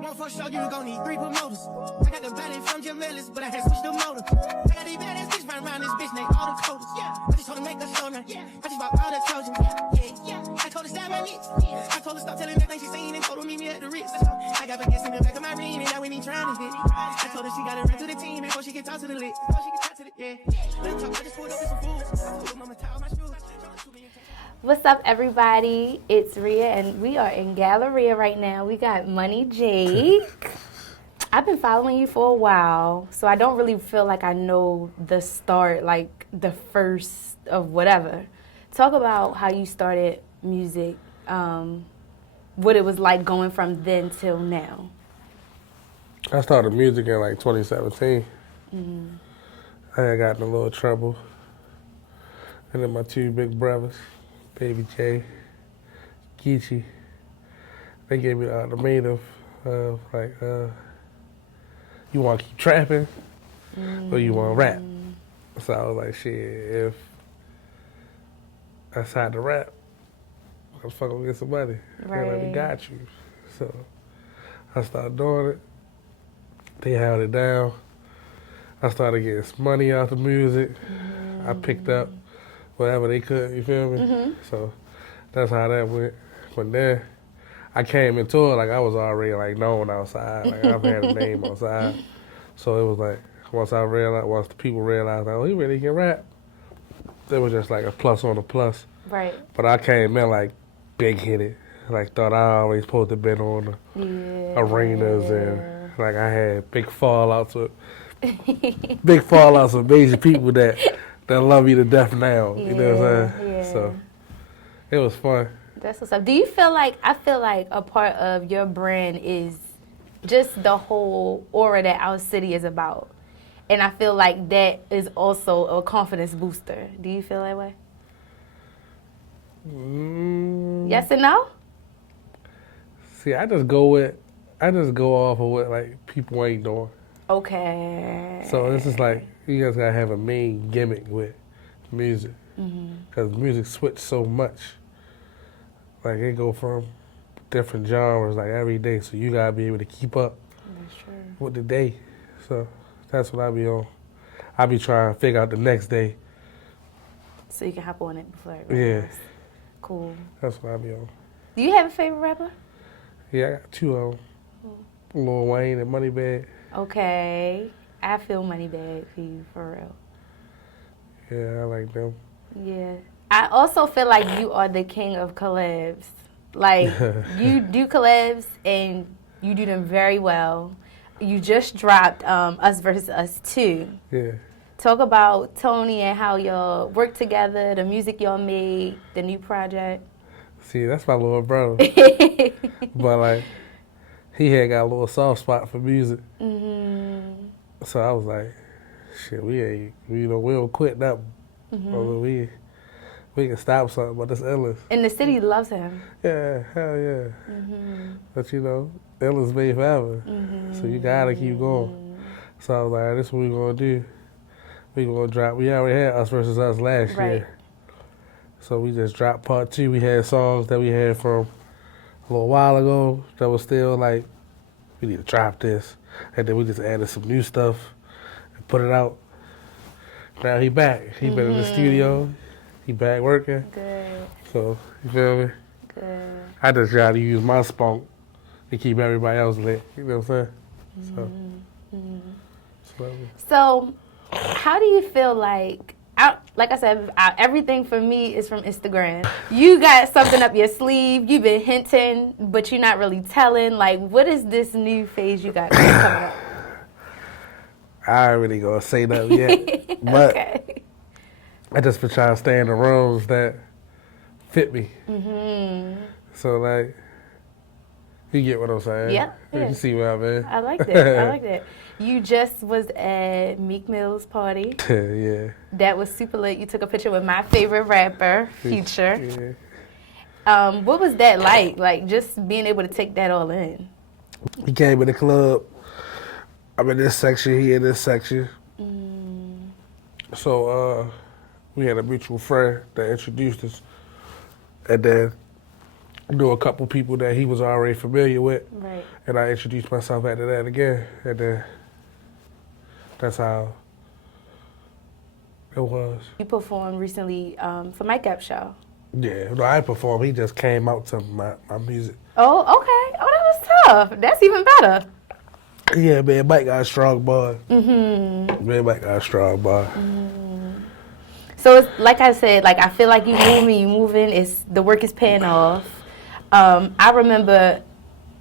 one for sure, you gon' need 3 promoters. I got the body from Jamelis, but I had switched the motor. I got these badass bitches running around this bitch, they all the coders. I just told her make a show now. I just bought all the Trojans. I told her stop my lips. I told her stop telling everything she seen and told her meet me at the Ritz. I got baguettes in the back of my ring, and now we ain't trying to hit. I told her she gotta run to the team before she can talk to the lit. I just pulled up with some fools. I told mama tie my shoes. What's up, everybody? It's Rhea, and we are in Galleria right now. We got Money Jake. I've been following you for a while, so I don't really feel like I know the start, like the first of whatever. Talk about how you started music, what it was like going from then till now. I started music in like 2017. Mm-hmm. I had gotten in a little trouble. And then my 2 big brothers, Baby J, Geechee, they gave me the ultimatum of like, you want to keep trapping or you want to rap? So I was like, shit, if I decide to rap, I'm fucking gonna get some money. Right. They're like, we got you. So I started doing it. They held it down. I started getting some money out the music. I picked up whatever they could, you feel me? So that's how that went. But then I came into it like I was already like known outside. Like I've had a name outside. So it was like once the people realized like, oh, he really can rap, it was just like a plus on a plus. Right. But I came in like big headed. Like thought I always supposed to been on the arenas and like I had big fallouts with major people that love me to death now. You know what I'm saying? Yeah. So it was fun. That's what's up. Do you feel like, I feel like a part of your brand is just the whole aura that our city is about. And I feel like that is also a confidence booster. Do you feel that way? Yes and no? See, I just go off of what like people ain't doing. Okay. So this is like, you guys gotta have a main gimmick with music. Because music switch so much. Like it go from different genres like every day. So you gotta be able to keep up with the day. So that's what I be on. I be trying to figure out the next day. So you can hop on it before it Yeah. goes. Cool. That's what I be on. Do you have a favorite rapper? Yeah, I got 2 of them. Lil Wayne and Moneybagg. Okay. I feel Moneybagg for you, for real. Yeah, I like them. Yeah. I also feel like you are the king of collabs. Like, you do collabs and you do them very well. You just dropped Us Versus Us 2. Yeah. Talk about Tony and how y'all work together, the music y'all made, the new project. See, that's my little brother. But like, he had got a little soft spot for music. So I was like, shit, we don't quit nothing. We can stop something, but this illness. And the city loves him. Yeah, hell yeah. But you know, illness made forever. So you gotta keep going. So I was like, this is what we gonna do. We already had Us Versus Us last year. So we just dropped part 2. We had songs that we had from a little while ago that was still like, we need to drop this. And then we just added some new stuff and put it out. Now he back. He been in the studio. He back working. Good. So, you feel me? Good. I just try to use my spunk to keep everybody else lit. You know what I'm saying? So, how do you feel like I said, everything for me is from Instagram. You got something up your sleeve. You've been hinting, but you're not really telling. Like, what is this new phase you got coming up? I ain't really gonna say nothing yet. But Okay. I just been trying to stay in the rooms that fit me. So, like, you get what I'm saying? Yeah. You see what I mean? I like that. You just was at Meek Mill's party. Yeah. That was super lit. You took a picture with my favorite rapper, Future. Yeah. What was that like? Like, just being able to take that all in? He came in the club. I'm in this section, he in this section. So, we had a mutual friend that introduced us. And then knew a couple people that he was already familiar with. Right. And I introduced myself after that again. And then that's how it was. You performed recently for Mike Epps' show. Yeah, no, I performed. He just came out to my music. Oh, okay. Oh, that was tough. That's even better. Yeah, man, Mike got a strong bar. Man, Mike got a strong bar. So it's like I said, like I feel like you moving. It's the work is paying off. I remember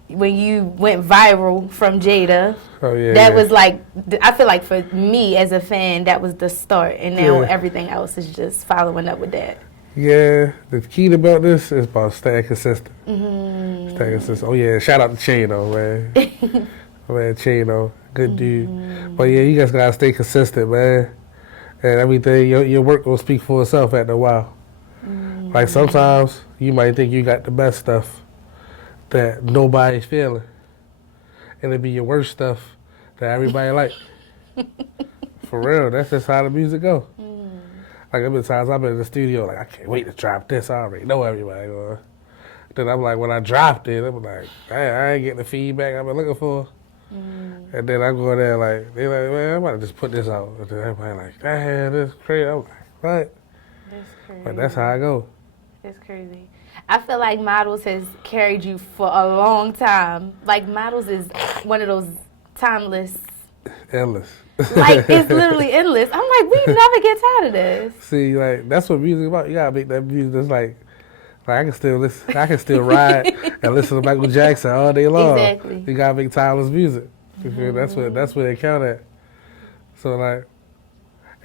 when you went viral from Jada. Oh yeah. That yeah. was like, I feel like for me as a fan, that was the start, and now everything else is just following up with that. Yeah, the key about this is about staying consistent. Staying consistent. Oh yeah, shout out to Chino, man. Man, Chino, good dude. But yeah, you guys gotta stay consistent, man. And everything, your work will speak for itself after a while. Like sometimes you might think you got the best stuff that nobody's feeling, and it be your worst stuff that everybody like. For real, that's just how the music go. Like there been times I've been in the studio, like I can't wait to drop this. I already know everybody going. Then I'm like, when I dropped it, I'm like, I ain't getting the feedback I've been looking for. And then I go there like, they like, man, I'm about to just put this out. And then everybody like, damn, this is crazy. I'm like, what? That's crazy. But that's how I go. It's crazy. I feel like Models has carried you for a long time. Like Models is one of those timeless. Endless. Like it's literally endless. I'm like, we never get tired of this. See, like that's what music about. You gotta make that music that's like I can still listen. I can still ride and listen to Michael Jackson all day long. Exactly. You gotta make timeless music. You feel? That's what they count at. So like,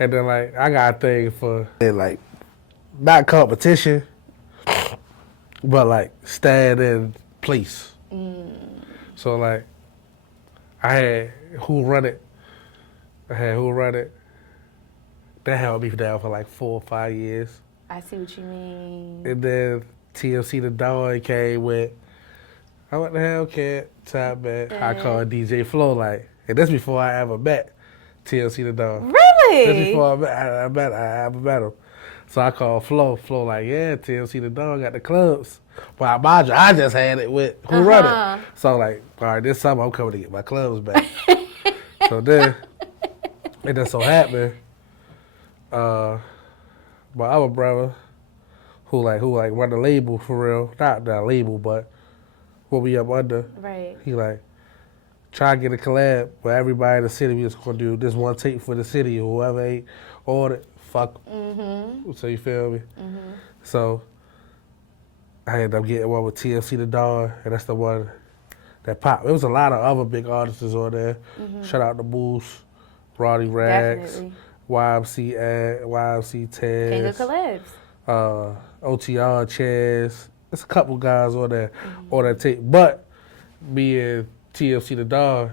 and then like I got a thing for like not competition, but like stand in place. So like I had Who Run It. That held me down for like 4 or 5 years. I see what you mean. And then TLC The Dawn came with, I what the hell, cat, top man. I called DJ Flow like, and that's before I ever met TLC The Dawn. Really? That's before I ever met him. So I called Flo. Flo like, yeah, TLC The Dawn got the clubs. But mind you, I just had it with Who Run It. So like, all right, this summer I'm coming to get my clubs back. So then, it just so happened, my other brother, who run the label for real, not that label, but what we up under. Right. He like, try to get a collab where everybody in the city, we just gonna do this one tape for the city, or whoever ain't ordered, fuck 'em. So you feel me? So I ended up getting one with TLC The Dawn, and that's the one that popped. There was a lot of other big artists on there. Shout out to Moose, Roddy Rags, Definitely. YMC Taz. King of collabs. OTR Chaz. There's a couple guys on there on that tape. But me and TLC The Dawn,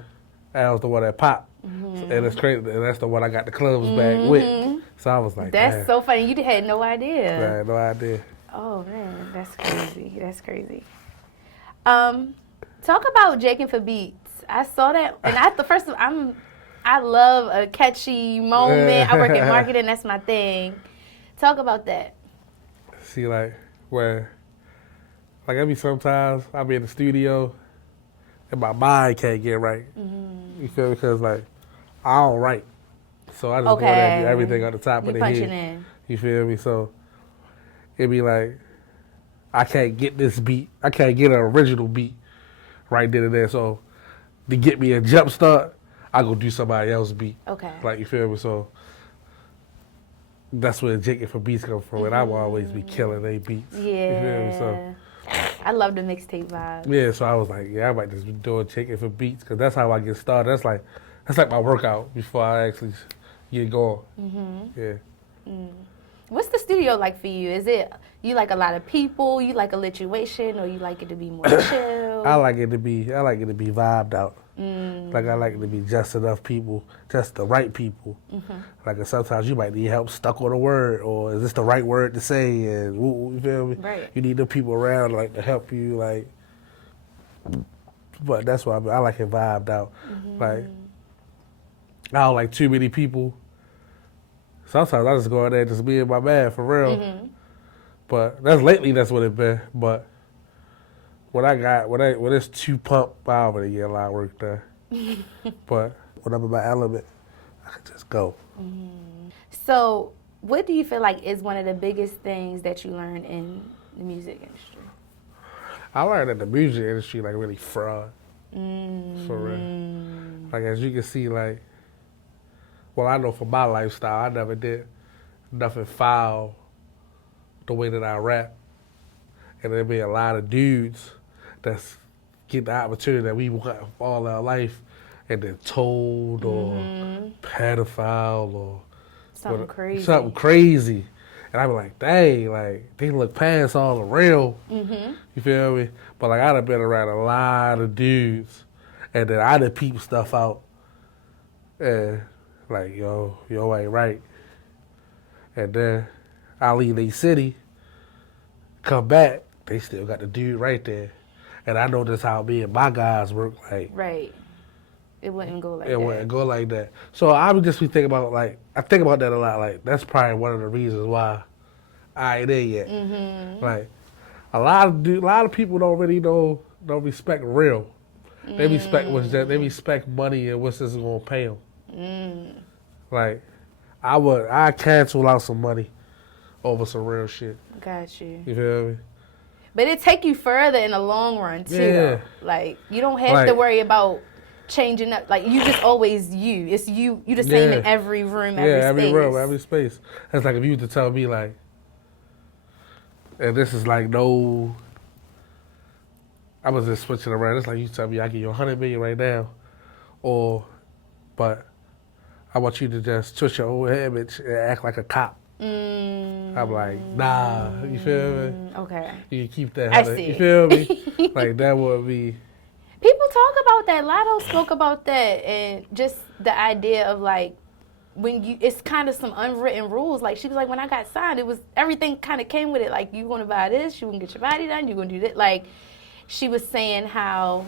that was the one that popped. And it's crazy. And that's the one I got the clubs back with. So I was like, That's man. so funny. You had no I idea. had no idea. Oh man, that's crazy. That's crazy. Talk about Jaking for Beats. I saw that, and I love a catchy moment. I work in marketing. That's my thing. Talk about that. See, like, where, like, I be sometimes I be in the studio and my mind can't get right. You feel me? Because, like, I don't write. So I just go there and do everything on the top of the head. In. You feel me? So it be like, I can't get this beat. I can't get an original beat right then and there. So to get me a jump start, I go do somebody else's beat. Okay. Like, you feel me? So that's where Jaking for Beats come from, and I will always be killing they beats. Yeah. You feel me? So I love the mixtape vibe. yeah, so I was like, yeah, I might just be doing Jaking for Beats, because that's how I get started. That's like my workout before I actually get going. Yeah. What's the studio like for you? Is it you like a lot of people? You like a situation, or you like it to be more chill? I like it to be vibed out. Like I like it to be just enough people, just the right people. Like sometimes you might need help stuck on a word, or is this the right word to say? And you feel me? Right. You need the people around like to help you. Like, but that's why I like it vibed out. Like I don't like too many people. Sometimes I just go in there just be in my man for real. But that's what it been. But when it's too pumped, I already get a lot of work done. But when I'm in my element, I can just go. So, what do you feel like is one of the biggest things that you learned in the music industry? I learned that the music industry like really fraud. For real. Like as you can see, like, well, I know for my lifestyle, I never did nothing foul the way that I rap. And there be a lot of dudes that's get the opportunity that we want all our life and then told or pedophile or Something crazy. Something crazy. And I be like, dang, like, they look past all the real. You feel me? But like, I done been around a lot of dudes and then I done peep stuff out and like, yo ain't right. And then I leave they city, come back, they still got the dude right there. And I know that's how me and my guys work. Like, Right. It wouldn't go like that. it wouldn't go like that. So I would just be thinking about, like, I think about that a lot. Like, that's probably one of the reasons why I ain't there yet. Like, a lot of people don't respect real. They respect money and what's this gonna pay them. Like, I cancel out some money over some real shit. Got you. You feel me? But it take you further in the long run too. Yeah. Though. Like you don't have to worry about changing up. Like you just always you. It's you. You the same in every room, every space. Room, every space. That's like if you were to tell me like, and this is like no. I was just switching around. It's like you tell me I give you $100 million right now, but I want you to just twist your own image and act like a cop. I'm like, nah, you feel me? Okay. You can keep that. I see. You feel me? Like that would be. People talk about that. Lotto spoke about that, and just the idea of like it's kind of some unwritten rules. Like she was like, when I got signed, it was everything kind of came with it. Like you gonna buy this, you gonna get your body done, you gonna do that. Like she was saying how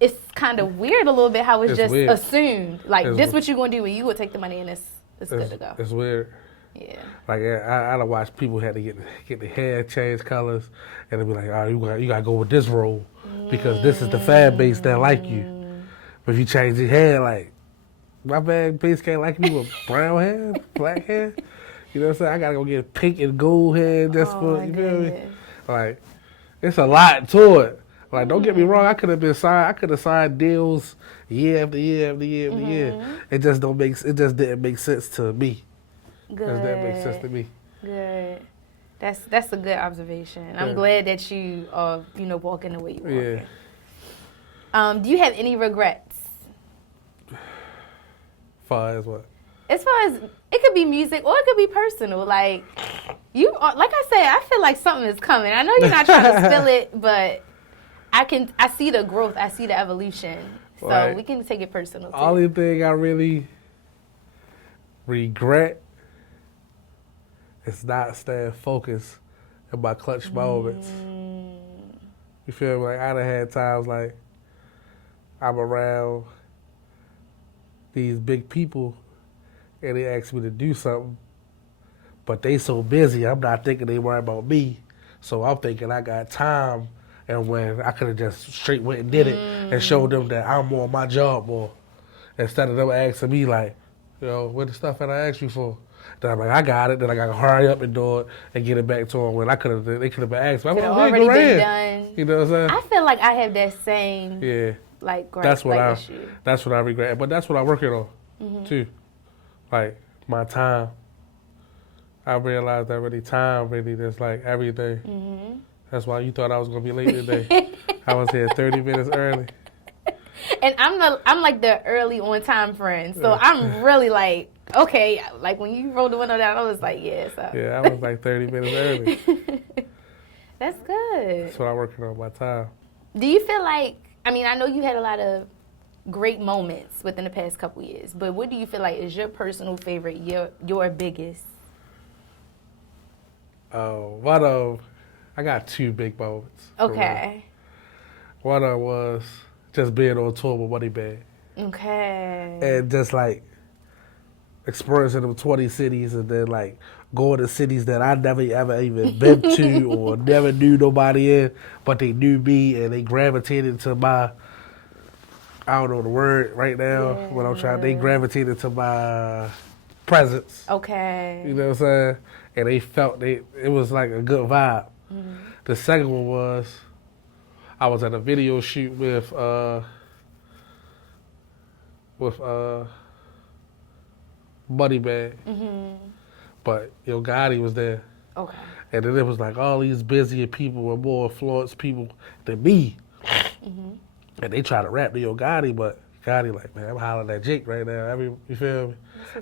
it's kind of weird a little bit how it's just weird. Assumed. Like this what you gonna do, and you will take the money and it's good to go. It's weird. Yeah. Like I done watched people had to get the hair change colors, and they be like, "Oh, you gotta go with this role because this is the fan base that like you." But if you change your hair, like my fan base can't like me with brown hair, black hair. You know what I'm saying? I gotta go get pink and gold hair just for you feel me? Like it's a lot to it. Like don't get me wrong, I could have signed deals year after year after year after year. It just didn't make sense to me. Good. Does that make sense to me? Good. That's a good observation. I'm glad that you are, walking the way you walking. Yeah. Do you have any regrets? Far as what? As far as it could be music or it could be personal. Like you are, like I said, I feel like something is coming. I know you're not trying to spill it, but I see the growth, I see the evolution. So we can take it personal too. Only thing I really regret is not staying focused in my clutch moments. You feel me? Like I done had times like I'm around these big people and they ask me to do something, but they so busy, I'm not thinking they worry about me. So I'm thinking I got time, and when I could have just straight went and did it and showed them that I'm on my job more, instead of them asking me like, what the stuff that I asked you for? Then I'm like, I got it. Then I got to hurry up and do it and get it back to them when they could have been asked. Could have already been done. You know what I'm saying? I feel like I have that same gripe, issue. That's what I regret. But that's what I'm working on too. Like my time. I realized that really time is like everything. That's why you thought I was gonna be late today. I was here 30 minutes early. And I'm like the early on time friend, so I'm really like, okay, like when you rolled the window down, I was like, yeah. So. Yeah, I was like 30 minutes early. That's good. That's what I'm working on, my time. Do you feel like, I know you had a lot of great moments within the past couple years, but what do you feel like is your personal favorite, your biggest? I got two big moments. Okay. One of them was just being on tour with Money Bag. Okay. And just like experiencing them 20 cities and then like going to cities that I never ever even been to or never knew nobody in, but they knew me and they gravitated to my, I don't know the word right now, but I'm trying, they gravitated to my presence. Okay. You know what I'm saying? And they felt it was like a good vibe. The second one was, I was at a video shoot with Buddy Bag. But Yo Gotti was there. Okay. And then it was like all these busier people and more influenced people than me. And they try to rap to Yo Gotti, but Gotti like, man, I'm hollering at Jake right now. You feel me?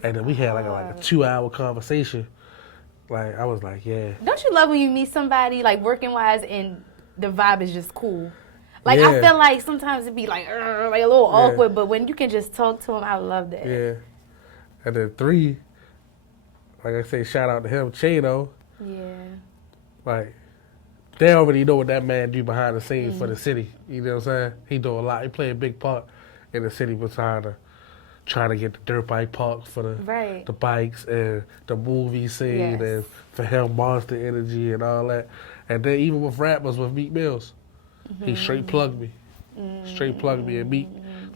And then we had like a 2-hour conversation. Like, I was like, yeah. Don't you love when you meet somebody, like, working-wise, and the vibe is just cool? Like, Yeah. I feel like sometimes it'd be like a little awkward, but when you can just talk to them, I love that. Yeah. And then 3, like I say, shout out to him, Chano. Yeah. Like, they already know what that man do behind the scenes for the city. You know what I'm saying? He do a lot. He play a big part in the city trying to get the dirt bike park for the bikes and the movie scene and for him, Monster Energy and all that. And then even with rappers, with Meek Mills, he straight plugged me. Straight plugged me and Meek.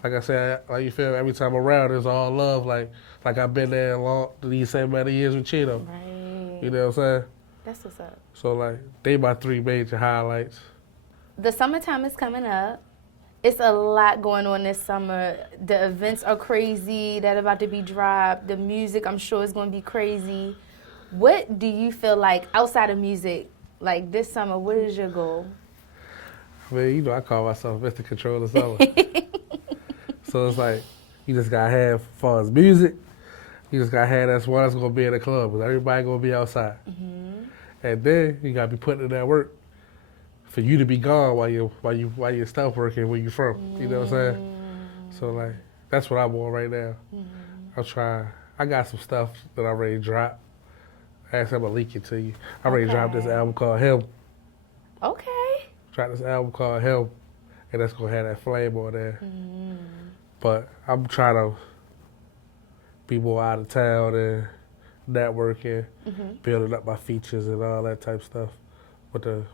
Like I said, like you feel every time around, it's all love. Like I've been there these same amount of years with Chino. Right. You know what I'm saying? That's what's up. So like, they my 3 major highlights. The summertime is coming up. It's a lot going on this summer. The events are crazy that are about to be dropped. The music, I'm sure, is going to be crazy. What do you feel like outside of music, like this summer, what is your goal? I mean, you know, I call myself Mr. Control the Summer. So it's like, you just got to have, as far as music, you just got to have that's one that's going to be in the club because everybody going to be outside. And then you got to be putting in that work for you to be gone while you're stuff working where you from. You know what I'm saying? So like, that's what I'm on right now. I'm trying. I got some stuff that I'm ready to drop. Actually, I'm gonna leak it to you. I'm ready to drop this album called Him. Okay. Drop this album called Him, and that's gonna have that flame on there. But I'm trying to be more out of town and networking, building up my features and all that type stuff with the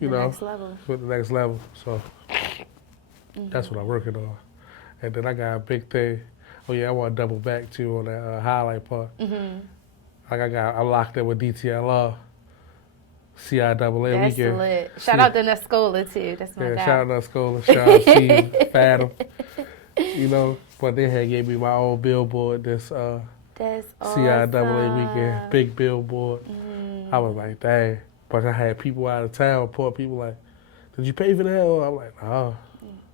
you know, next level. with the next level. So that's what I'm working on. And then I got a big thing. Oh yeah, I want to double back too on that highlight part. Like I locked in with DTLR, CIAA That's weekend. lit. Shout out to Nescola too. That's my guy. Shout out to Nescola. Shout out to Fathom. You know, but they had gave me my own billboard this That's CIAA weekend, awesome. big billboard. I was like, dang. But I had people out of town, poor people like, did you pay for that? Or I'm like, no.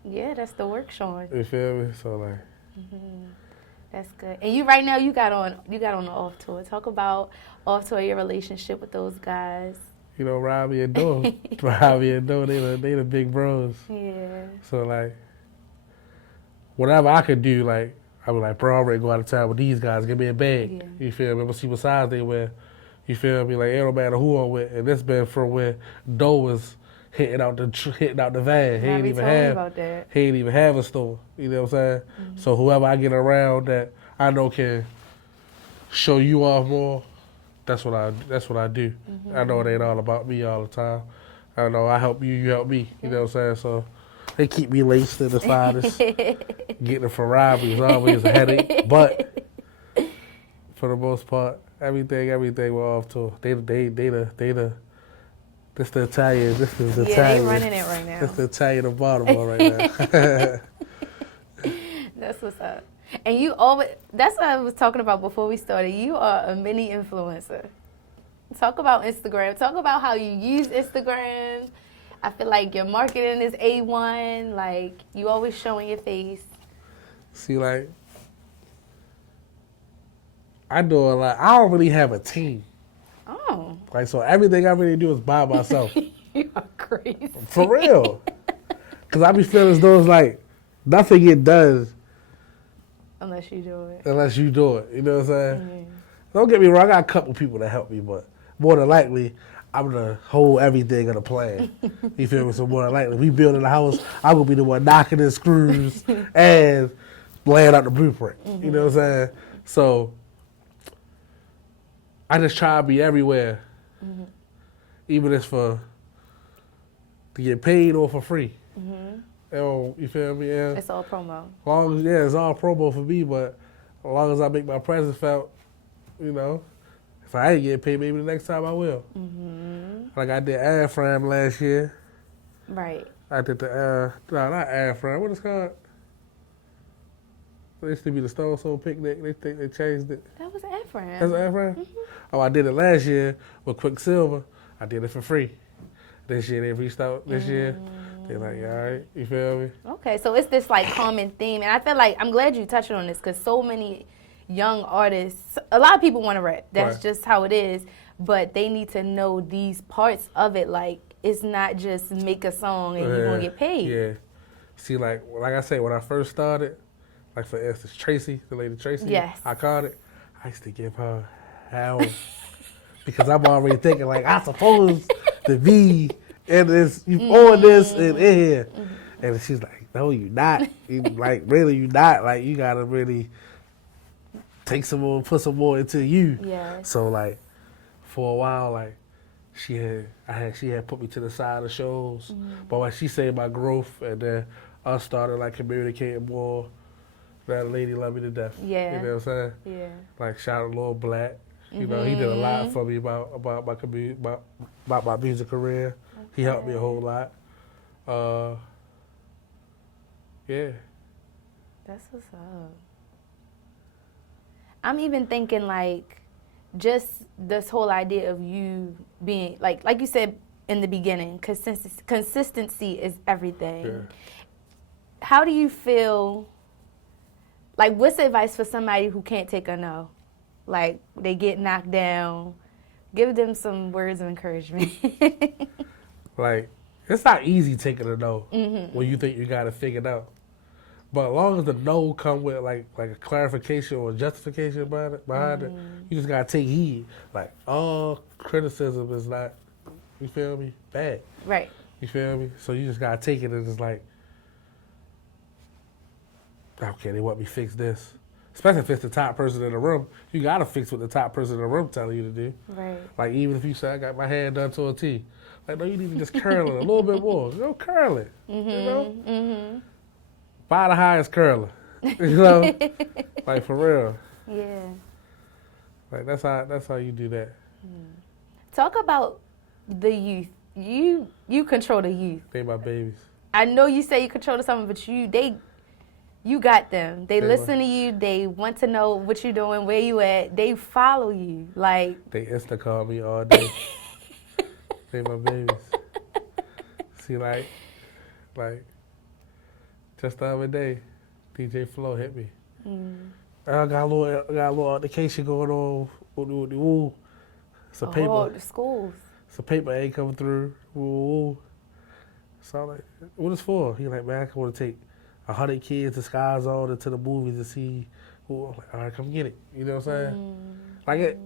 Yeah, that's the work, Sean. You feel me? So like, That's good. And you right now you got on the off tour. Talk about off tour, your relationship with those guys. you know, Robbie and Doe. Robbie and Doe, they the big bros. Yeah. So like, whatever I could do, like, I was like, bro, I'm ready to go out of town with these guys. Give me a bag. Yeah. You feel me? I'm gonna see what size they wear. You feel me? Like, it don't matter who I'm with. And this been from when Doe was hitting out the van. He ain't even have a store. You know what I'm saying? So whoever I get around that I know can show you off more, that's what I do. I know it ain't all about me all the time. I know I help you, you help me. You know what I'm saying? So they keep me laced in the finest. Getting a Ferrari is always a headache. But for the most part, everything we're off tour. This the Italian. This is the Italian. Yeah, they running it right now. This the Italian of Baltimore right now. That's what's up. And you always, that's what I was talking about before we started. You are a mini influencer. Talk about Instagram. Talk about how you use Instagram. I feel like your marketing is A1. Like, you always showing your face. See, like, I do a lot. I don't really have a team. Oh. Like, so everything I really do is by myself. You are crazy. For real. Because I be feeling as though it's like nothing get done Unless you do it. unless you do it. You know what I'm saying? Don't get me wrong. I got a couple people that help me, but more than likely, I'm going to hold everything in a plan. You feel me? So more than likely, we building a house, I'm going to be the one knocking in screws and laying out the blueprint. You know what I'm saying? So I just try to be everywhere, even if it's to get paid or for free. You feel me? Yeah. It's all promo. It's all promo for me, but as long as I make my presence felt, you know, if I ain't getting paid, maybe the next time I will. Like I did Afram last year. Right. I did the, no, not Afram, what is it called? It used to be the Stone Soul Picnic. They think they changed it. That was Afram. That's Afram? Oh, I did it last year with Quicksilver. I did it for free. This year they reached out this year. They're like, all right, you feel me? Okay, so it's this like common theme, and I feel like I'm glad you touched on this because so many young artists, a lot of people want to rap. That's Right. just how it is. But they need to know these parts of it. Like it's not just make a song and you're gonna get paid. Yeah. See, like I said, when I first started, like for instance, Tracy, the lady Tracy, Yes. I called it. I used to give her hell because I'm already thinking like I'm supposed to be in this, you on this and in here, and she's like, no, you not. Like really, you not. Like you gotta really take some more, put some more into you. Yeah. So like, for a while, like she had put me to the side of shows, but when she said my growth, and then I started like communicating more. That lady loved me to death. Yeah. You know what I'm saying? Yeah. Like shout out Lil Black. You know, he did a lot for me about my music career. He helped me a whole lot. Yeah. That's what's up. I'm even thinking like just this whole idea of you being like you said in the beginning, consistency is everything. Yeah. How do you feel? Like, what's advice for somebody who can't take a no? Like, they get knocked down. Give them some words of encouragement. Like, it's not easy taking a no when you think you got it figured out. But as long as the no come with like a clarification or justification behind it, you just gotta take heed. Like, all criticism is not, you feel me, bad. Right. You feel me? So you just gotta take it and just like, okay, they want me to fix this. Especially if it's the top person in the room, you gotta fix what the top person in the room telling you to do. Right. Like even if you say I got my hair done to a T, like no, you need to just curl it a little bit more. You know, curl it. You know, buy the highest curler. You know, like for real. Yeah. Like that's how you do that. Talk about the youth. You control the youth. They my babies. I know you say you control the summer, but you got them. They They listen to you. They want to know what you're doing, where you at. They follow you. Like They Insta call me all day. They my babies. See, like just the other day, DJ Flo hit me. I got a little altercation going on with the woo. It's a paper. the schools. It's a paper ain't coming through. Woo. So I'm like, what is for? He like, man, I want to take 100 kids to Sky Zone and to the movies to see who. I'm like, all right, come get it. You know what I'm saying? Like it,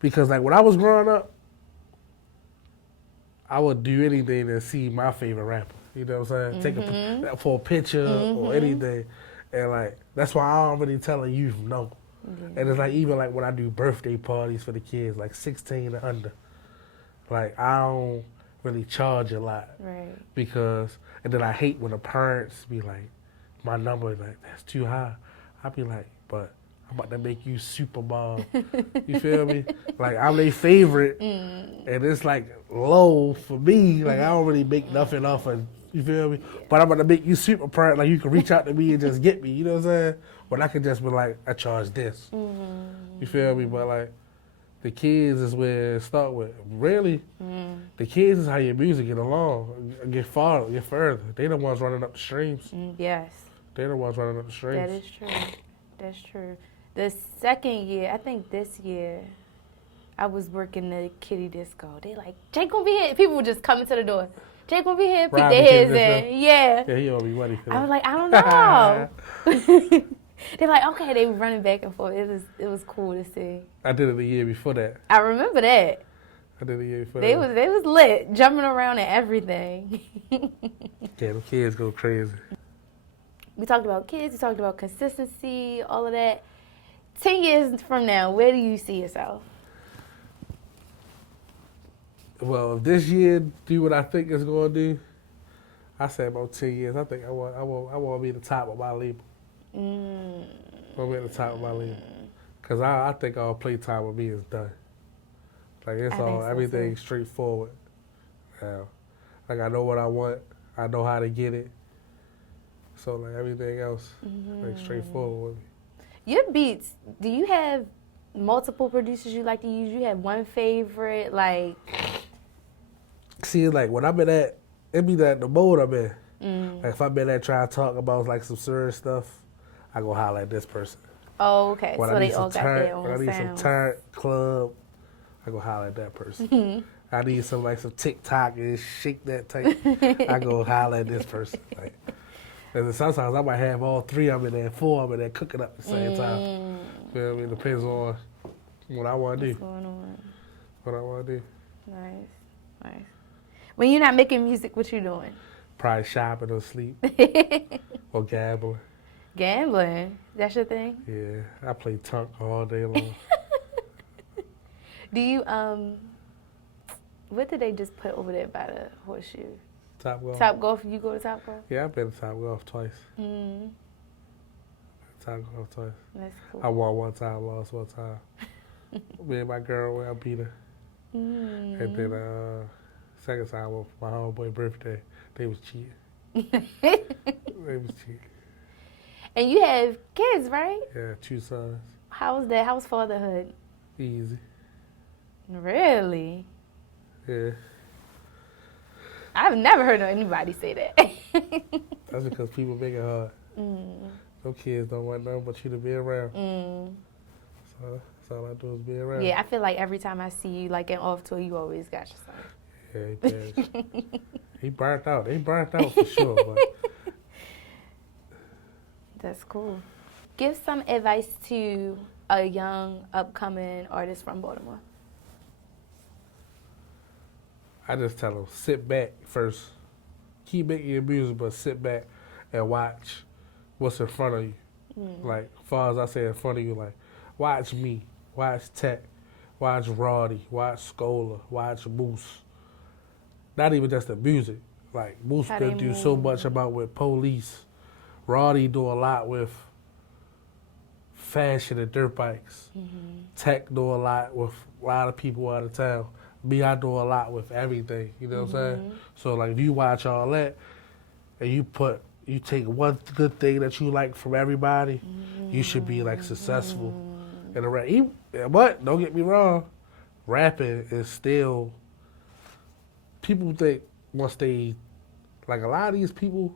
because like when I was growing up, I would do anything to see my favorite rapper. You know what I'm saying? Take for a picture or anything. And like, that's why I don't really tell the youth no. And it's like, even like when I do birthday parties for the kids, like 16 and under, like I don't really charge a lot. Right. Because, and then I hate when the parents be like, my number, like, that's too high. I be like, but I'm about to make you Super Bowl. You feel me? Like, I'm their favorite, and it's like low for me. Like, I don't really make nothing off of, you feel me? But I'm about to make you super parent, like you can reach out to me and just get me, you know what I'm saying? But I can just be like, I charge this. You feel me? But like, the kids is where it start with. Really, the kids is how your music get along, get far, get further. They the ones running up the streams. Yes. They're the ones running up the streams. That is true. That's true. The second year, I think this year, I was working the kiddie disco. They like, Jake gonna be here. People would just come into the door. Jake gonna be here. Peep their heads in. Yeah. Yeah, he ought to be ready for that. I was like, I don't know. They're like, okay. They were running back and forth. It was cool to see. I did it the year before that. I remember that. I did it the year before They that. was lit, jumping around and everything. Yeah, the kids go crazy. We talked about kids. We talked about consistency, all of that. 10 years from now, where do you see yourself? Well, if this year do what I think it's gonna do, I say about 10 years. I think I want to be the top of my label. I want to be at the top of my label. Cause I think all playtime with me is done. Like it's all everything straightforward. Now, like I know what I want. I know how to get it. So like everything else, like straightforward with me. Your beats, do you have multiple producers you like to use? You have one favorite, like? See, like when I'm in that, it be that the mode I'm in. Like if I'm in that trying to talk about like some serious stuff, I go holler at this person. Oh, okay. When so I need they all some got their own when I need some sounds. turn club, I go holler at that person. I need some TikTok and shake that type. I go holler at this person. Like, and then sometimes I might have all three of them in there, four of them in there cooking up at the same time. You know what I mean? Depends on what I want to do. What's going on? What I want to do. Nice. When you're not making music, what you doing? Probably shopping or sleep or gambling. Gambling? That's your thing? Yeah, I play Tunk all day long. Do you, what did they just put over there by the horseshoe? Top Golf. Top Golf? You go to Top Golf? Yeah, I've been to Top Golf twice. Top Golf twice. That's cool. I won one time, lost one time. Me and my girl, I beat her. And then second time was my homeboy's birthday. They was cheating. They was cheating. And you have kids, right? Yeah, 2 sons. How was that? How was fatherhood? Easy. Really? Yeah. I've never heard of anybody say that. That's because people make it hard. Those kids don't want nothing but you to be around. So that's all I do is be around. Yeah, I feel like every time I see you, like in off tour, you always got your son. Yeah, he bad. He burnt out. They burnt out for sure. But That's cool. Give some advice to a young, upcoming artist from Baltimore. I just tell them, sit back first. Keep making your music, but sit back and watch what's in front of you. Like, as far as I say in front of you, like, watch me, watch Tech, watch Roddy, watch Scola, watch Moose. Not even just the music. Like, Moose could do so much about with police. Roddy do a lot with fashion and dirt bikes. Tech do a lot with a lot of people out of town. Me, I do a lot with everything. You know what I'm saying? So, like, if you watch all that and you take one good thing that you like from everybody, you should be, like, successful. And but, don't get me wrong, rapping is still, people think once they, like, a lot of these people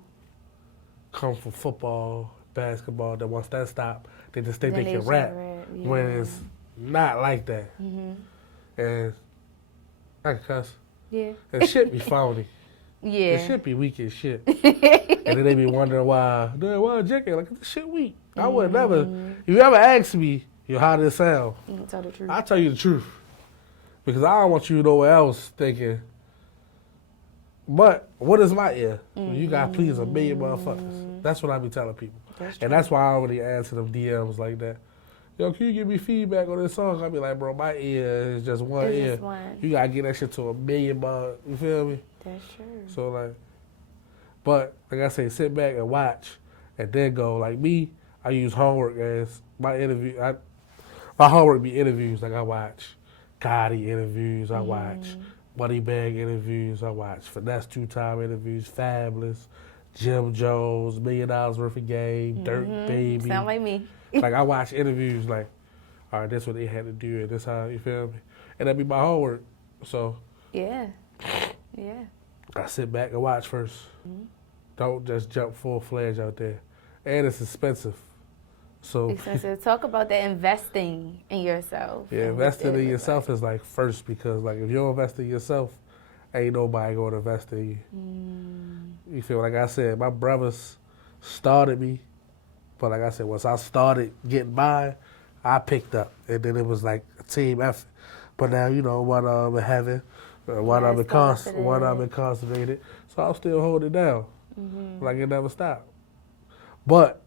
come from football, basketball, that once that stop, they just think they can rap. When it's not like that. And I can cuss. Yeah. And shit be phony. Yeah. The shit be weak as shit. And then they be wondering why Jackie, like, this shit weak. I would never, if you ever ask me, how did it sound? Tell the truth. I'll tell you the truth. Because I don't want you nowhere else thinking, but what is my ear? You got to please a million motherfuckers. That's what I be telling people. And that's why I don't really answer them DMs like that. Yo, can you give me feedback on this song? I be like, bro, my ear is just one ear. Just one. You got to get that shit to a million bucks. You feel me? That's true. So, like, but, like I say, sit back and watch and then go. Like me, I use homework as my interview. My homework be interviews. Like, I watch Gotti interviews. I watch Money Bag interviews. I watch Finesse 2-Time interviews, Fabulous, Jim Jones, $1 million worth of game, Dirt Baby. Sound like me. Like, I watch interviews like, all right, this what they had to do, and this how, you feel me? And that be my homework. So, Yeah. I sit back and watch first. Don't just jump full-fledged out there. And it's expensive. So, Expensive. Talk about that investing in yourself. yeah, investing in yourself is like first, because like if you don't invest in yourself, ain't nobody going to invest in you. You feel, like I said, my brothers started me. But like I said, once I started getting by, I picked up. And then it was like a team effort. But now, one of them in heaven, one of them incarcerated. So I'll still hold it down. Like it never stopped. But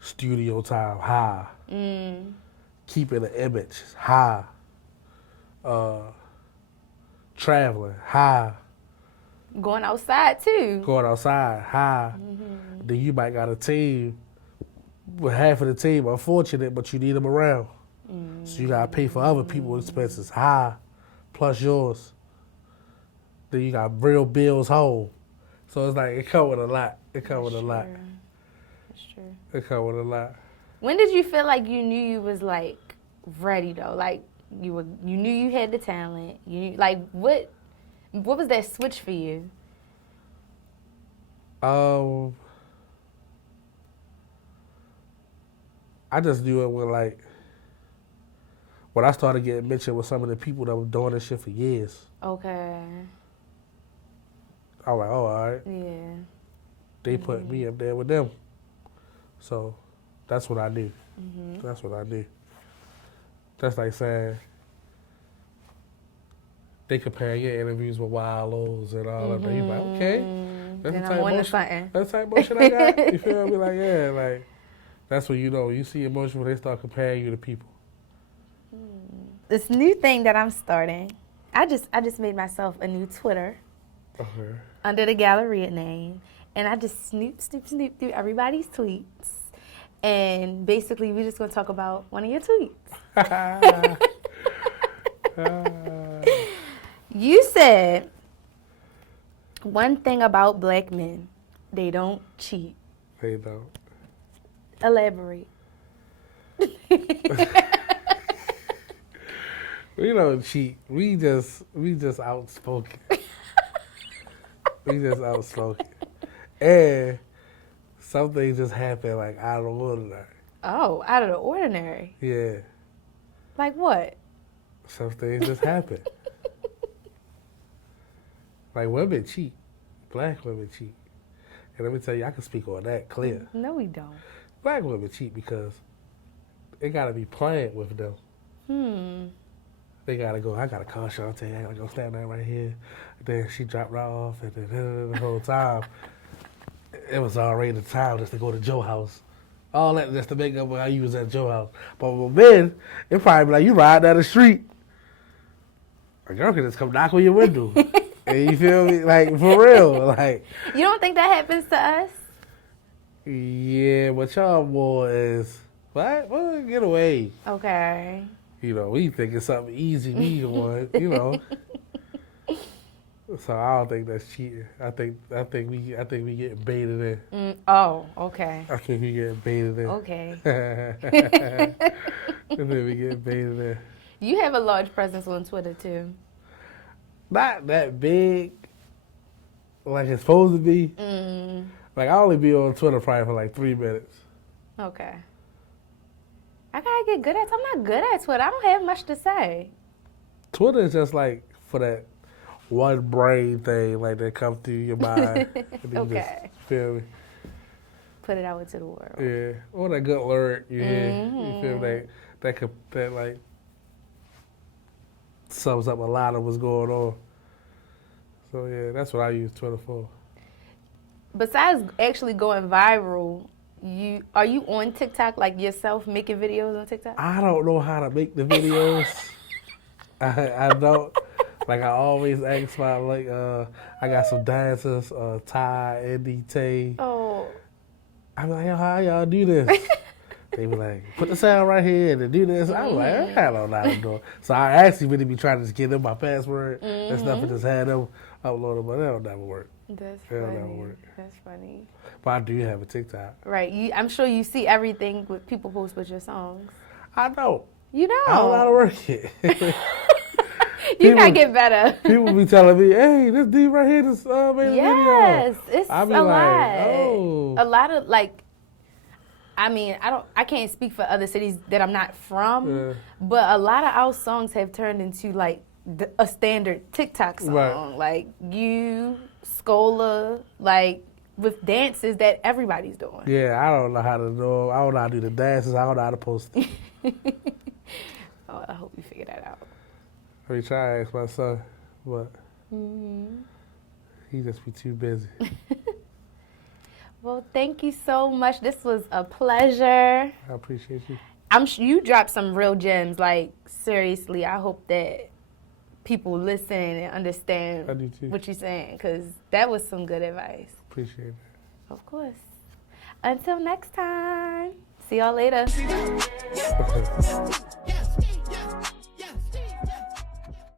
studio time high. Keeping the image high. traveling, high. Going outside too. Going outside, high. Then you might got a team, but half of the team are fortunate, but you need them around. So you gotta pay for other people's expenses, high, plus yours. Then you got real bills home. So it's like, it come with a lot. It come with a lot. That's true. It come with a lot. When did you feel like you knew you was like ready though? Like you knew you had the talent. You knew, like what was that switch for you? I just knew it when I started getting mentioned with some of the people that were doing this shit for years. Okay. I was like, oh, all right. Yeah. They put me up there with them. So that's what I knew. That's what I knew. That's like saying they compare your interviews with Wild O's and all of that. You like, okay. That's Then the I'm type on to motion. something. That's the type of motion I got. You feel me? Like, yeah, like that's when you know. You see emotion when they start comparing you to people. This new thing that I'm starting, I just made myself a new Twitter Okay. under the Galleria name, and I just snoop through everybody's tweets, and basically we're just gonna talk about one of your tweets. You said one thing about black men, they don't cheat. They don't. Elaborate. We don't cheat. We just outspoken. We just outspoken. And some things just happen like out of the ordinary. Oh, out of the ordinary. Yeah. Like what? Some things just happen. Like women cheat. Black women cheat. And let me tell you, I can speak on that clear. No, we don't. Black women cheat because they gotta be planned with them. They gotta go, I gotta call Shantae, I gotta go stand there right here. Then she dropped right off, and then the whole time, it was already the time just to go to Joe's house. All that just to make up how you was at Joe's house. But with men, it probably be like, you ride down the street, a girl can just come knock on your window. And you feel me? Like, for real. Like, You don't think that happens to us? yeah, but y'all more is, what? Well, get away. Okay. You know, we think it's something easy, we want, you know. So I don't think that's cheating. I think we getting baited in. Oh, okay. I think we getting baited in. Okay. I think we getting baited in. You have a large presence on Twitter too. Not that big, like it's supposed to be. Like I only be on Twitter probably for like 3 minutes. Okay. I gotta get good at. I'm not good at Twitter. I don't have much to say. Twitter is just like for that one brain thing, like that come through your mind. And you Okay. just, feel me? Put it out into the world. Yeah. Or that good lyric you hear. You feel me? That like sums up a lot of what's going on. So yeah, that's what I use Twitter for. Besides actually going viral, are you on TikTok like yourself making videos on TikTok? I don't know how to make the videos. I don't. Like I always ask my I got some dancers, Ty, Andy, Tay. Oh. I'm like, yo, how y'all do this? They be like, put the sound right here and then do this. I'm like, I don't know how to do it. So I actually really be trying to just give them my password and stuff and just have them upload it, but that'll never work. That's That'll funny. never work. That's funny. But I do have a TikTok. Right. I'm sure you see everything with people post with your songs. I don't. You know. I don't know how to work it. You gotta get better. People be telling me, hey, this dude right here just made a video. Yes, it's I be a like, lot. oh. A lot of like, I mean, I can't speak for other cities that I'm not from, but a lot of our songs have turned into like a standard TikTok song, Right. like you, Scola, like with dances that everybody's doing. Yeah, I don't know how to do. I don't know how to do the dances. I don't know how to post. Oh, I hope you figure that out. I be trying to ask my son, but he just be too busy. Well, thank you so much. This was a pleasure. I appreciate you. I'm sure you dropped some real gems. Like seriously, I hope that people listen and understand I do too. what you're saying, because that was some good advice. Appreciate it. Of course. Until next time. See y'all later.